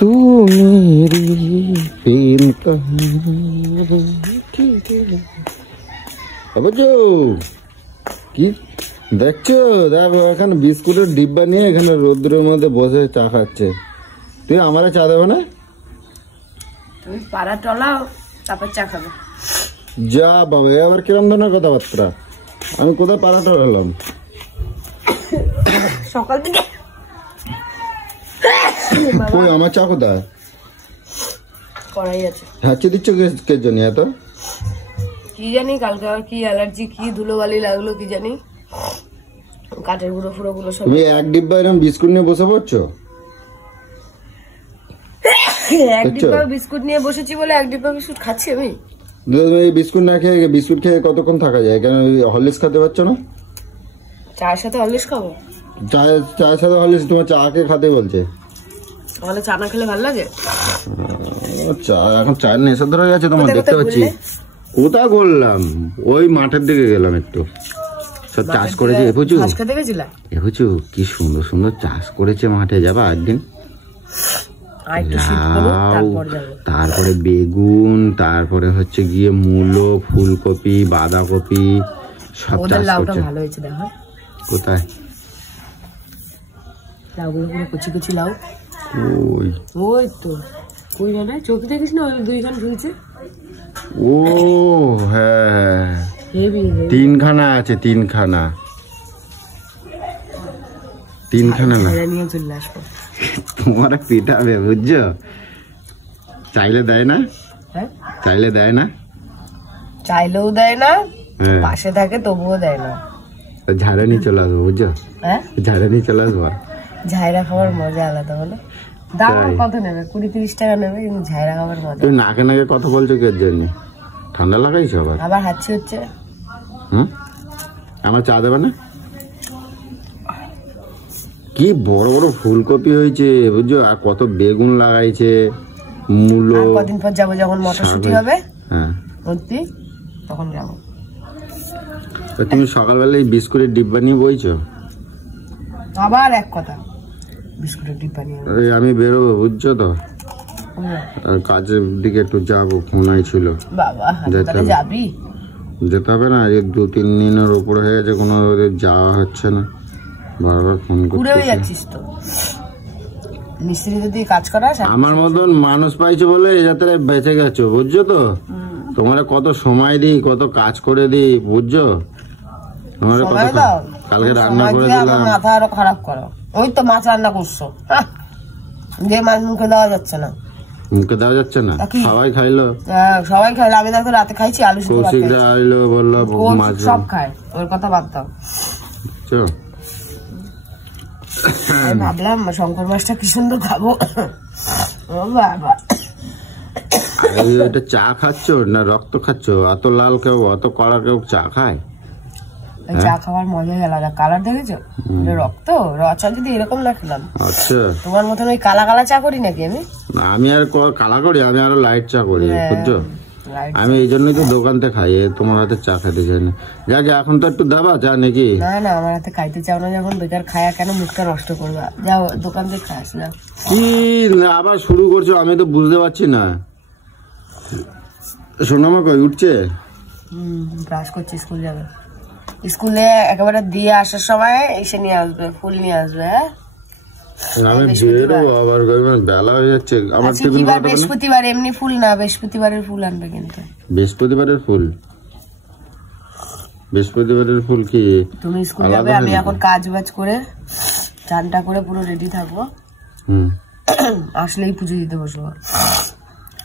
तू मेरी प्रेम বুঝছো কি দেখছো? দেখো এখন বিস্কুটের ডিব্বা নিয়ে এখানে রোদ্রের মধ্যে বসে চা খাচ্ছে। তুই আমারে চা দেবে না? তুমি পাড়া টলাও তারপর চা খাবে। যা বাবা, আবার কিরম ধরনের কথাবার্তা? আমি কোথায় পাড়া টলালাম? সকাল থেকে কই আমার চা কোথায়? করাই আছে। হাঁচি দিচ্ছ কে জানি? এত কি জানি কালকে আর কি অ্যালার্জি, কি ধুলোবালি লাগলো কি জানি, কাঠের গুঁড়ো ফুড়ো গুলো সব। তুমি এক ডিব্বা এরকম বিস্কুট নিয়ে বসে পড়ছো? এক ডিব্বা বিস্কুট নিয়ে বসেছি বলে এক ডিব্বা বিস্কুট খাচ্ছি আমি। এই বিস্কুট না খেয়ে, বিস্কুট খেয়ে কতক্ষণ থাকা যায়? কেন হরলিক্স খেতে পারছো না? চায়ের সাথে হরলিক্স খাবো? চায়ের সাথে হরলিক্স তোমার চাকে খেতে বলছে? তাহলে চা না খেলে ভালো লাগে? চা এখন চায়ের নেশা ধরে গেছে তোমার, দেখতে পাচ্ছি। কোথায় করলাম? ওই মাঠের দিকে গেলাম একটু, সব চাষ করেছে। এপুচু কি সুন্দর সুন্দর চাষ করেছে মাঠে, যাবা একদিন? তারপরে বেগুন, তারপরে হচ্ছে গিয়ে মূলো, ফুলকপি, বাঁধাকপি সব চাষ করছে। ভালো হয়েছে দেখো। কোথায় লাউগুলো পুরো কুচি কুচি লাউ। ওই ওই তো ওই না, চোখে দেখিস না, ওই দুইখান ধুয়েছে। ও হ্যাঁ, তিনখানা আছে, তিনখানা না নিয়ে চলে আসবো। তোমার পিটাবে বুঝছো? চাইলে দেয় না, চাইলে দেয় না, চাইলেও দেয় না, পাশে থাকে তবুও দেয় না। ঝাড়ে নিয়ে চলে আসবো বুঝছো? হ্যাঁ, ঝাড়ে নিয়ে চলে আসবো। ঝাইরা খাওয়ার মজা আলাদা। বলো দাম কত নেবে? 20-30 টাকা নেবে, কিন্তু ঝাইরা খাওয়ার মজা। তুমি নাকে নাকে কথা বলছো কে জন্য? ঠান্ডা লাগাইছো আবার? আবার হাঁচি হচ্ছে। আমার চা দেবে না? কি বড় বড় ফুলকপি হয়েছে বুঝছো, আর কত বেগুন লাগাইছে, মূলো। কদিন পর যাবো যখন মটরশুঁটি হবে, হ্যাঁ তখন যাবো। তুমি সকালবেলা এই বিস্কুটের ডিব্বা নিয়ে বইছো? আবার এক কথা, বিস্কুটের ডিব্বা নিয়ে আমি বেরোবো বুঝছো তো, কাজের দিকে একটু যাবো, ফোন ছিল। বাবা যাবি? যেতে হবে না, 2-3 দিনের উপরে হয়ে গেছে, কোনো যাওয়া হচ্ছে না, বারবার ফোন করতে যাচ্ছিস তো। মিস্ত্রি যদি কাজ করা, আমার মতন মানুষ পাইছো বলে এই যাত্রা বেঁচে গেছো বুঝছো তো। তোমার কত সময় দিই, কত কাজ করে দিই বুঝছো। তোমার কালকে রান্না করে দিলাম, মাথা আরো খারাপ করো। ওই তো মাছ রান্না করছো, যে মাছ মুখে দেওয়া যাচ্ছে না। মুখে দেওয়া যাচ্ছে না? সবাই খাইলো, সবাই খাইলো। আমি তো রাতে খাইছি আলু সিদ্ধ। কৌশিকরা আইলো, বললো মাছ সব খায়, ওর কথা বাদ দাও। ভাবলাম শঙ্কর মাছটা কি সুন্দর খাবো। এটা চা খাচ্ছ না রক্ত খাচ্ছ? অত লাল কেউ, অত কড়া কেউ চা খায়? চা খাওয়ার মজাই আলাদা। কালার দেখেছো? রক্ত রচা যদি এরকম না খেলাম। আচ্ছা, তোমার মতন ওই কালা কালা চা করি নাকি আমি? আমি আর কালা করি, আমি আরো লাইট চা করি বুঝছো। আমি এই জন্যই তো দোকানতে খাই, তোমার হাতে চা খেতে চাই না। যাকে এখন তো একটু দেবা চা নাকি? না না, আমার হাতে খাইতে চাও না যখন, বেকার খায়া কেন মুখটা নষ্ট করবা? যাও দোকান থেকে খাস না। কি আবার শুরু করছো? আমি তো বুঝতে পারছি না। সোনামা কই উঠছে? ব্রাশ করছে, স্কুল যাবে। স্কুলে একেবারে দিয়ে আসার সময় এসে নিয়ে আসবে, ফুল নিয়ে আসবে। আমি বেরোবো আবার, বেলা হয়ে যাচ্ছে। আমার বৃহস্পতিবার এমনি ফুল না, বৃহস্পতিবারের ফুল আনবে। কিন্তু বৃহস্পতিবারের ফুল, বৃহস্পতিবারের ফুল কি? তুমি স্কুল যাবে, আমি এখন কাজ বাজ করে চানটা করে পুরো রেডি থাকবো। আসলেই পুজো দিতে বসবো।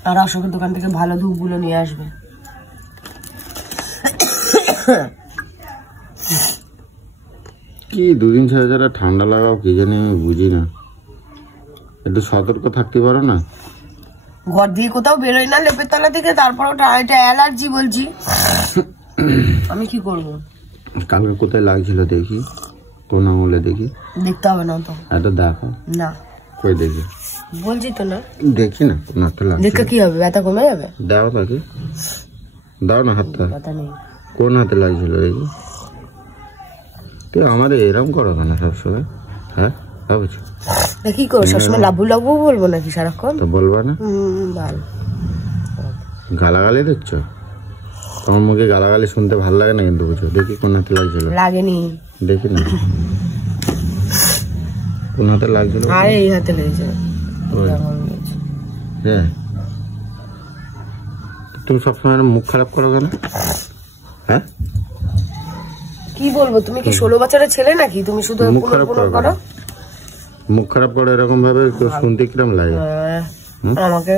আর অশোকের দোকান থেকে ভালো ধূপগুলো নিয়ে আসবে। কি 2 দিন ছাড়া ছাড়া ঠান্ডা লাগাও কি জানি, আমি বুঝি না। একটু সতর্ক থাকতে পারো না? ঘর দিয়ে কোথাও বেরোয় না লেপের তলা থেকে, তারপর এটা অ্যালার্জি বলছি। আমি কি করব? কালকে কোথায় লাগছিল দেখি, কোন আঙুলে দেখি? দেখতে হবে না তো, এটা দেখো না। কই দেখি? বলছি তো না, দেখি না। কোন একটা লাগছে, দেখে কি হবে? ব্যথা কমে যাবে? দাও তাকে, দাও না হাতটা। ব্যথা নেই। কোন হাতে লাগছিল দেখি? তুই আমার এরকম করো কেন সবসময়? হ্যাঁ বুঝছো? কি করবো সবসময় লাভু লাভু বলবো নাকি সারাক্ষণ? তো বলবা না? গালাগালি দিচ্ছ? তোমার মুখে গালাগালি শুনতে ভালো লাগে না কিন্তু বুঝছো। দেখি কোন হাতে লাগছিল? লাগেনি, দেখি না কোন হাতে লাগছিল। আরে এই হাতে লেগেছে। হ্যাঁ, তুমি সবসময় মুখ খারাপ করো কেন? হ্যাঁ, কি বলবো? তুমি কি 16 বছরের ছেলে নাকি? তুমি শুধু মুখ খারাপ করো। মুখ খারাপ করে এরকম ভাবে শুনতে কিরম লাগে? আমাকে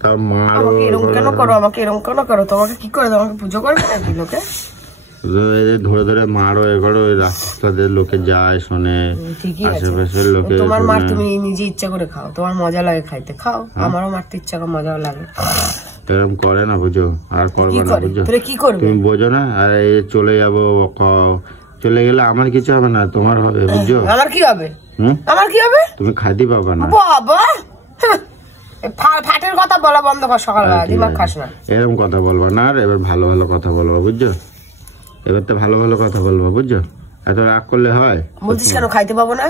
তার মা এরকম কেন করো? আমাকে এরকম কেন করো? তোমাকে কি করে? তোমাকে পুজো করবে নাকি লোকে? ধরে ধরে মারো, এ করো, রাস্তাতে লোকে যায় শোনে, আশেপাশের লোকে। তোমার মার তুমি নিজে ইচ্ছা করে খাও, তোমার মজা লাগে খাইতে, খাও। আমারও মারতে ইচ্ছা করে, মজাও লাগে। এরকম করে না বুঝো, আর করবে না বুঝো। কি করবে তুমি বোঝো না? আর চলে যাবো, চলে গেলে আমার কিছু হবে না, তোমার হবে বুঝছো। আমার কি হবে? আমার কি হবে? তুমি খাইতে পাবা না। বাবা ফাটের কথা বলা বন্ধ কর, সকালবেলা দিমাগ খাস না। এরকম কথা বলবা না, আর এবার ভালো ভালো কথা বলবা বুঝছো। এবার তো ভালো ভালো কথা বলবা বুঝছো। এত রাগ করলে হয়? বলছিস কেন খাইতে পাবো না?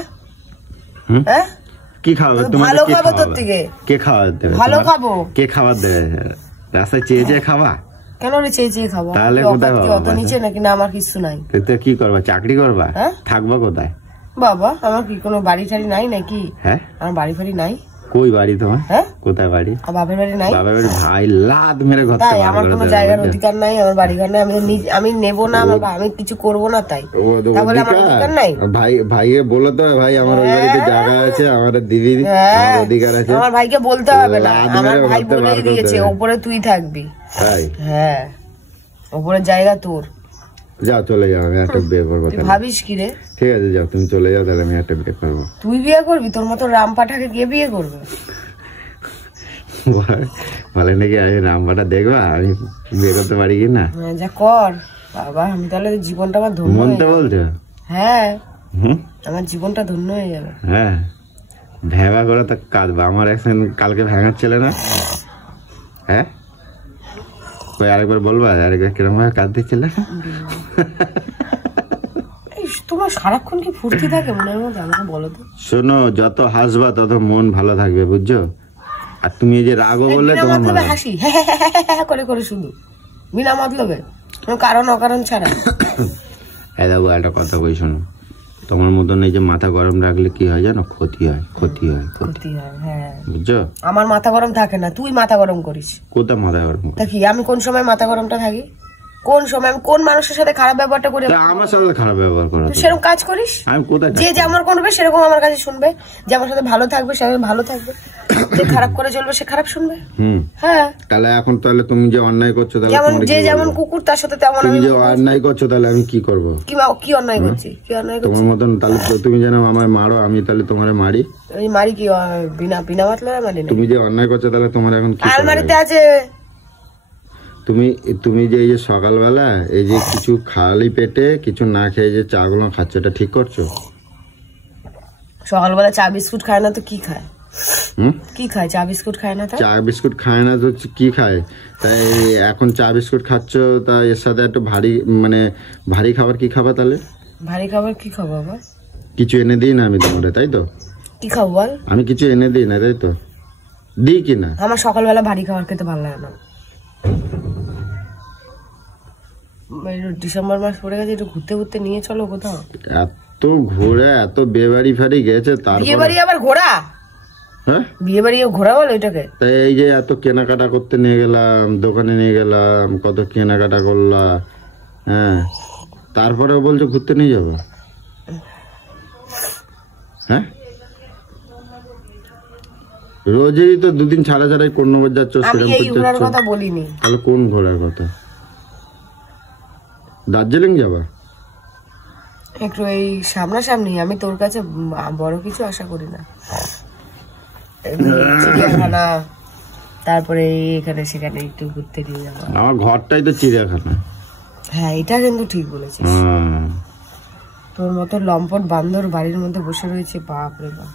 কি খাওয়াবে তোমার? ভালো খাবো তোর থেকে। কে খাওয়ার দেবে? ভালো খাবো। কে খাবার দেবে? রাস্তায় চেয়ে চেয়ে খাবা? কেন রে চেয়ে চেয়ে খাবো? তাহলে কোথায় অত নিচে নাকি? না, আমার কিছু নাই। তো কি করবা? চাকরি করবা? থাকবা কোথায়? বাবা আমার কি কোনো বাড়ি টাড়ি নাই নাকি? হ্যাঁ, আমার বাড়ি ফাড়ি নাই। কই বাড়ি তোমার? কোথায় বাড়ি? বাপের বাড়ি নাই। বাপের বাড়ি ভাই লাদ মেরে ঘর থেকে আমার কোনো জায়গার অধিকার নাই, আমার বাড়ি ঘর নাই। আমি নেবো না, আমি কিছু করবো না, তাই তাহলে আমার অধিকার নাই? ভাইকে বলে তো, ভাই আমার ওই বাড়িতে জায়গা আছে, আমার দিদি অধিকার আছে। আমার ভাইকে বলতে হবে না, আমার ভাই বলেই দিয়েছে ওপরে তুই থাকবি। হ্যাঁ, ওপরের জায়গা তোর। যাও চলে যাও, আমি একটা বিয়ে করবো। ভাবিস কি রে? ঠিক আছে যাও, তুমি চলে যাও, তাহলে আমি একটা বিয়ে করবো। তুই বিয়ে করবি? তোর মতো রামপাঠাকে কে বিয়ে করবে? বলে নাকি আমি রামপাঠা দেখবা আমি বিয়ে করতে পারি কিনা? যা কর বাবা, আমি তাহলে জীবনটা আমার ধন্য। মনটা বলছো? হ্যাঁ, আমার জীবনটা ধন্য হয়ে যাবে। হ্যাঁ, ভেবা করে তো কাঁদবা। আমার একদিন কালকে ভেঙাচ্ছিল না? হ্যাঁ, আরেকবার বলবা, আরেকবার কিরকম ভাবে কাঁদতেছিল? তোমার সারাক্ষণ কি ফুর্তি থাকে মনের মধ্যে? আমাকে বলো তো। শোনো, যত হাসবা তত মন ভালো থাকবে বুঝছো। আর তুমি যে রাগও বললে তোমার হাসি করে করে শুধু বিনা মতলবে, কারণ অকারণ ছাড়া। হ্যাঁ দেখো, একটা কথা কই শোনো, তোমার মতন এই যে মাথা গরম রাখলে কি হয় জানো? ক্ষতি হয়, ক্ষতি হয়, ক্ষতি হয়। হ্যাঁ বুঝছো। আমার মাথা গরম থাকে না, তুই মাথা গরম করিস। কোথায় মাথা গরম থাকি? আমি কোন সময় মাথা গরমটা থাকি? কোন সময় আমি কোন মানুষের সাথে খারাপ ব্যবহারটা করি? আমার সাথে খারাপ ব্যবহার করো, তুই সেরকম কাজ করিস। আমি কোথায়? যে যেমন করবে সেরকম আমার কাছে শুনবে, যে আমার সাথে ভালো থাকবে সে ভালো থাকবে, যে খারাপ করে চলবে সে খারাপ শুনবে। হ্যাঁ, তাহলে এখন তাহলে তুমি যে অন্যায় করছো, তাহলে যেমন যে যেমন কুকুর তার সাথে তেমন আমি যে অন্যায় করছো, তাহলে আমি কি করব? কি অন্যায় করছি? কি অন্যায় করছি? তোমার মতন তাহলে তুমি যেন আমায় মারো, আমি তাহলে তোমারে মারি। আমি মারি কি? বিনা বিনা মতলবে মারি না। তুমি যে অন্যায় করছো, তাহলে তোমার এখন কি? আলমারিতে আছে। তুমি যে এই যে সকালবেলা এই যে কিছু খালি পেটে কিছু না খেয়ে যে চা গুলো খাচ্ছ, এটা ঠিক করছো? সকালবেলা চা বিস্কুট খায় না তো কি খায়? কি খায়? চা বিস্কুট খায় না? চা বিস্কুট খায় না তো কি খায়? তাই এখন চা বিস্কুট খাচ্ছ, তা এর সাথে একটু ভারী মানে ভারী খাবার কি খাবা তাহলে? ভারী খাবার কি খাবো আবার? কিছু এনে দিই না আমি তোমারে, তাই তো? কি খাবো বল? আমি কিছু এনে দিই না, তাই তো? দিই কিনা? আমার সকালবেলা ভারী খাবার খেতে ভালো লাগে না। ডিসেম্বর মাস পড়ে গেছে, একটু ঘুরতে ঘুরতে নিয়ে চলো কোথাও। এত ঘোরা, এত বিয়ে বাড়ি ফাড়ি গেছে, তার বিয়ে বাড়ি আবার ঘোরা? হ্যাঁ, বিয়ে বাড়ি ঘোরা বলো এটাকে? তাই এই যে এত কেনাকাটা করতে নিয়ে গেলাম, দোকানে নিয়ে গেলাম, কত কেনাকাটা করলা, হ্যাঁ, তারপরেও বলছো ঘুরতে নিয়ে যাবো? হ্যাঁ, রোজই তো দুদিন ছাড়া ছাড়াই কোন নগর যাচ্ছ, সেরকম করতে কথা বলিনি। তাহলে কোন ঘোরার কথা? দার্জিলিং যাবা? একটু এই সামনাসামনি, আমি তোর কাছে বড় কিছু আশা করি না। চিড়িয়াখানা, তারপরে এখানে সেখানে একটু ঘুরতে নিয়ে যাবো। আমার ঘরটাই তো চিড়িয়াখানা। হ্যাঁ, এটা কিন্তু ঠিক বলেছিস। তোর মতো লম্পট বান্দর বাড়ির মধ্যে বসে রয়েছে, বাপ রে বাপ।